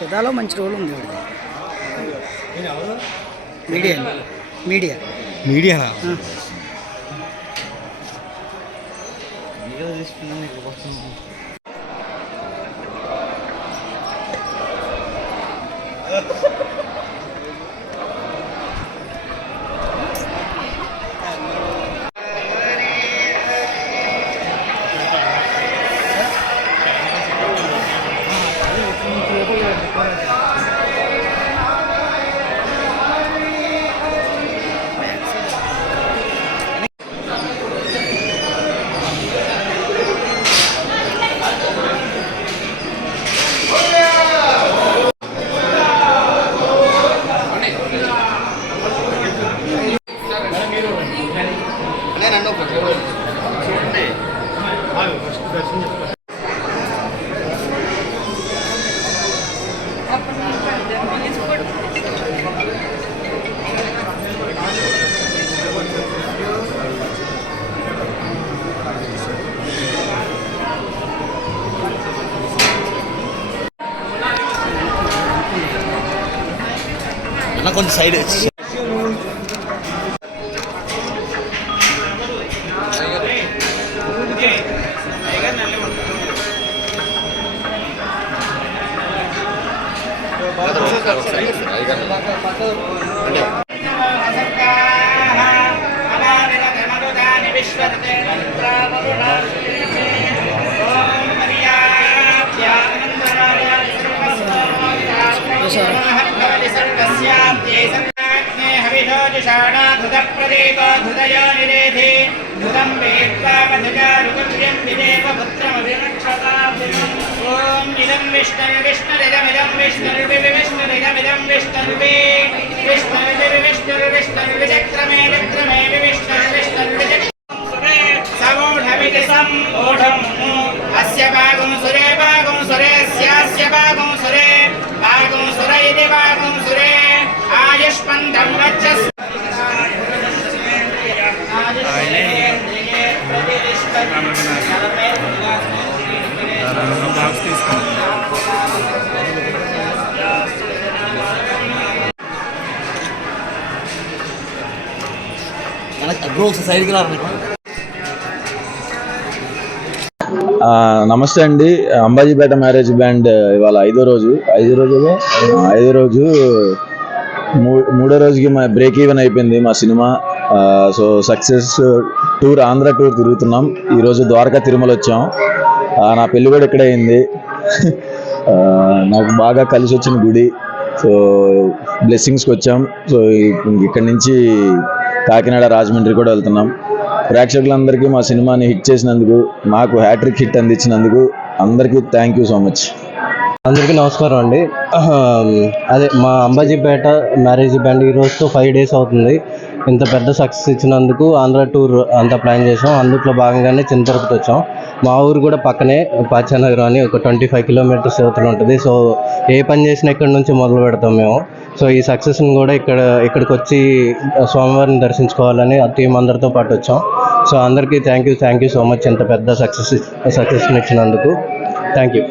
పెదాలో మంచి రోల్ ఉంది. Media media మీడియానా తీసుకున్నాను ఇక్కడ వస్తుంది. కొంచెం సైడ్ సైడ్కి రా. నమస్తే అండి. అంబాజీపేట మ్యారేజ్ బ్యాండ్ ఇవాళ ఐదో రోజు మూడో రోజుకి మా బ్రేక్ ఈవెన్ అయిపోయింది మా cinema. So success tour, Andhra tour తిరుగుతున్నాం. ఈరోజు ద్వారకా తిరుమల వచ్చాం. నా పెళ్లి కూడా ఇక్కడే అయింది. నాకు బాగా కలిసి వచ్చిన గుడి. సో బ్లెస్సింగ్స్కి వచ్చాం. సో ఇక్కడి నుంచి కాకినాడ, రాజమండ్రి కూడా వెళ్తున్నాం. ప్రేక్షకులందరికీ మా సినిమాని హిట్ చేసినందుకు, మాకు హ్యాట్రిక్ హిట్ అందించినందుకు అందరికీ థ్యాంక్ యూ సో మచ్. అందరికీ నమస్కారం అండి. అదే మా అంబాజీపేట మ్యారేజ్ బ్యాండ్ ఈరోజుతో 5 days అవుతుంది. ఇంత పెద్ద సక్సెస్ ఇచ్చినందుకు ఆంధ్ర టూర్ అంతా ప్లాన్ చేసాం. అందులో భాగంగానే చిన్న తిరుపతి వచ్చాం. మా ఊరు కూడా పక్కనే పాచానగరం అని ఒక 25 kilometers అవతల ఉంటుంది. సో ఏ పని చేసినా ఇక్కడ నుంచి మొదలు పెడతాం మేము. సో ఈ సక్సెస్ని కూడా ఇక్కడికి వచ్చి స్వామివారిని దర్శించుకోవాలని ఆ టీం అందరితో పాటు వచ్చాం. సో అందరికీ థ్యాంక్ యూ సో మచ్ ఇంత పెద్ద సక్సెస్ని ఇచ్చినందుకు. Thank you.